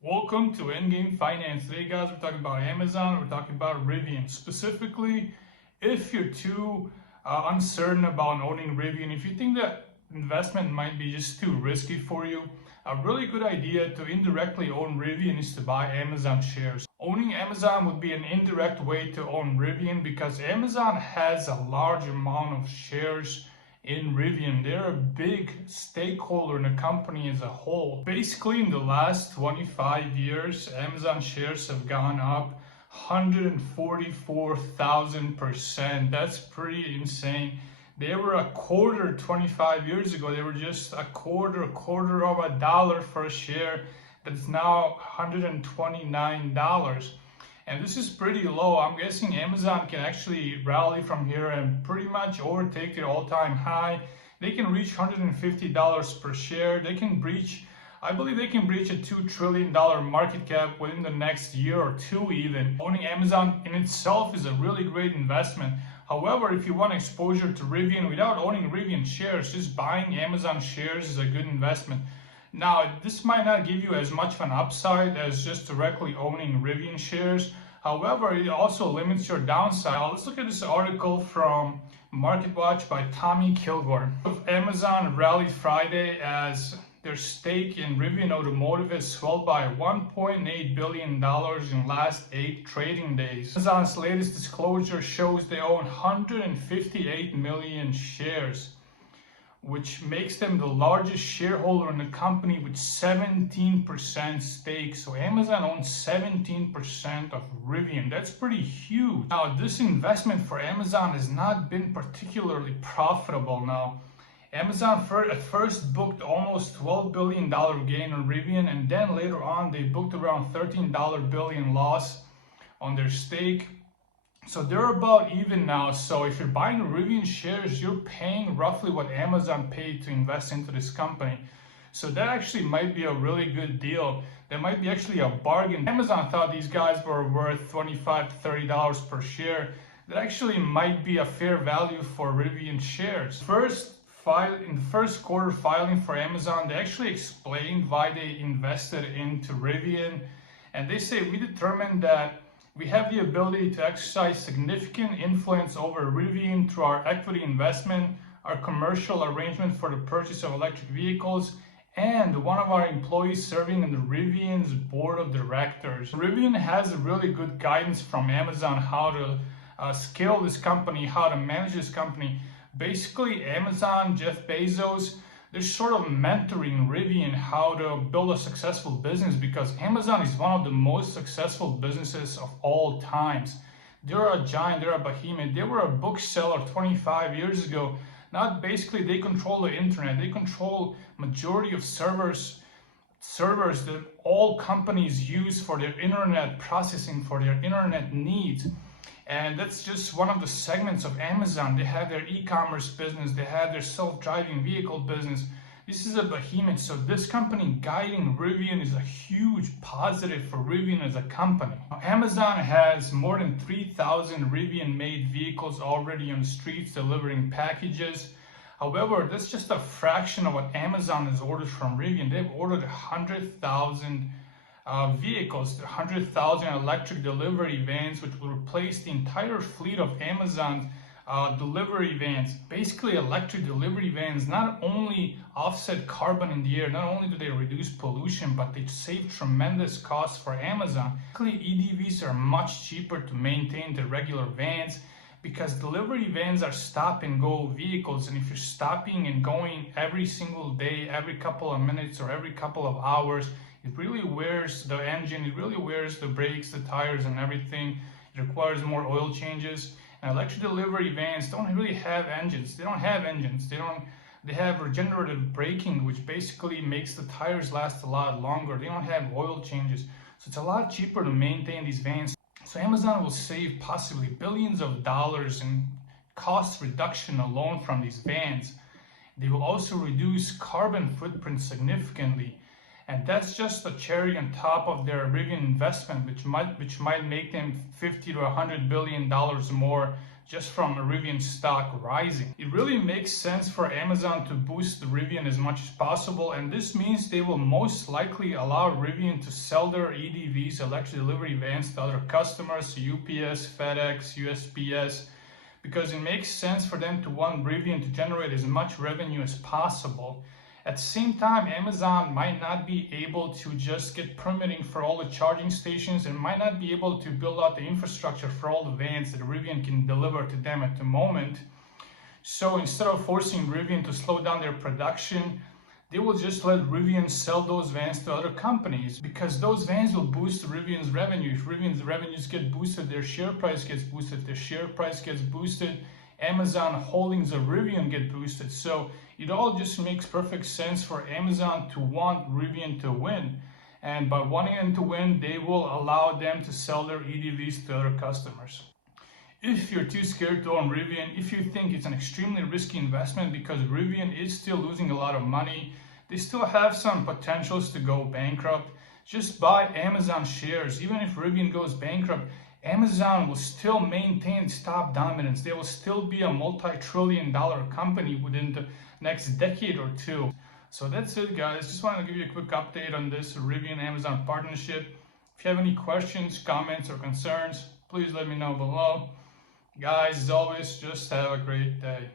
Welcome to Endgame Finance. Today, guys, we're talking about Amazon. We're talking about Rivian. Specifically, if you're too uncertain about owning Rivian, if you think that investment might be just too risky for you, a really good idea to indirectly own Rivian is to buy Amazon shares. Owning Amazon would be an indirect way to own Rivian because Amazon has a large amount of shares in Rivian. They're a big stakeholder in the company as a whole. Basically, in the last 25 years, Amazon shares have gone up 144,000%. That's pretty insane. They were a quarter 25 years ago. They were just a quarter of a dollar for a share. That's now $129. And this is pretty low. I'm guessing Amazon can actually rally from here and pretty much overtake their all-time high. They can reach $150 per share. They can breach, I believe they can breach a $2 trillion market cap within the next year or two even. Owning Amazon in itself is a really great investment. However, if you want exposure to Rivian without owning Rivian shares, just buying Amazon shares is a good investment. Now, this might not give you as much of an upside as just directly owning Rivian shares. However, it also limits your downside. Now, let's look at this article from MarketWatch by Tommy Kilgore. Amazon rallied Friday as their stake in Rivian Automotive has swelled by $1.8 billion in last 8 trading days. Amazon's latest disclosure shows they own 158 million shares, which makes them the largest shareholder in the company with 17% stake. So Amazon owns 17% of Rivian. That's pretty huge. Now, this investment for Amazon has not been particularly profitable. Now, Amazon at first booked almost $12 billion gain on Rivian, and then later on they booked around $13 billion loss on their stake. So they're about even now. So if you're buying Rivian shares, you're paying roughly what Amazon paid to invest into this company. So that actually might be a really good deal. That might be actually a bargain. Amazon thought these guys were worth $25 to $30 per share. That actually might be a fair value for Rivian shares. In the first quarter filing for Amazon, they actually explained why they invested into Rivian. And they say, we determined that we have the ability to exercise significant influence over Rivian through our equity investment, our commercial arrangement for the purchase of electric vehicles, and one of our employees serving in the Rivian's board of directors. Rivian has really good guidance from Amazon how to scale this company, how to manage this company. Basically, Amazon, Jeff Bezos, they're sort of mentoring Rivian how to build a successful business because Amazon is one of the most successful businesses of all times. They're a giant, they're a behemoth. They were a bookseller 25 years ago. Now basically they control the internet. They control majority of servers that all companies use for their internet processing, for their internet needs. And that's just one of the segments of Amazon. They have their e-commerce business, they have their self-driving vehicle business. This is a behemoth. So this company guiding Rivian is a huge positive for Rivian as a company. Now, Amazon has more than 3,000 Rivian-made vehicles already on the streets delivering packages. However, that's just a fraction of what Amazon has ordered from Rivian. They've ordered 100,000 vehicles, 100,000 electric delivery vans, which will replace the entire fleet of Amazon's delivery vans. Basically, electric delivery vans not only offset carbon in the air, not only do they reduce pollution, but they save tremendous costs for Amazon. Basically, EDVs are much cheaper to maintain than regular vans because delivery vans are stop and go vehicles, and if you're stopping and going every single day, every couple of minutes or every couple of hours, it really wears the engine, it really wears the brakes, the tires and everything. It requires more oil changes. And electric delivery vans don't really have engines. They don't have engines. They have regenerative braking, which basically makes the tires last a lot longer. They don't have oil changes. So it's a lot cheaper to maintain these vans. So Amazon will save possibly billions of dollars in cost reduction alone from these vans. They will also reduce carbon footprint significantly. And that's just a cherry on top of their Rivian investment, which might make them $50 to $100 billion more just from Rivian stock rising. It really makes sense for Amazon to boost the Rivian as much as possible, and this means they will most likely allow Rivian to sell their EDVs, electric delivery vans, to other customers, UPS, FedEx, USPS, because it makes sense for them to want Rivian to generate as much revenue as possible. At the same time, Amazon might not be able to just get permitting for all the charging stations and might not be able to build out the infrastructure for all the vans that Rivian can deliver to them at the moment. So instead of forcing Rivian to slow down their production, they will just let Rivian sell those vans to other companies, because those vans will boost Rivian's revenue. If Rivian's revenues get boosted, their share price gets boosted. If their share price gets boosted, Amazon holdings of Rivian get boosted. So it all just makes perfect sense for Amazon to want Rivian to win. And by wanting them to win, they will allow them to sell their EDVs to other customers. If you're too scared to own Rivian, if you think it's an extremely risky investment because Rivian is still losing a lot of money, they still have some potentials to go bankrupt, just buy Amazon shares. Even if Rivian goes bankrupt, Amazon will still maintain its top dominance. They will still be a multi-trillion-dollar company within the next decade or two. So that's it, guys. Just wanted to give you a quick update on this Rivian Amazon partnership. If you have any questions, comments, or concerns, please let me know below. Guys, as always, just have a great day.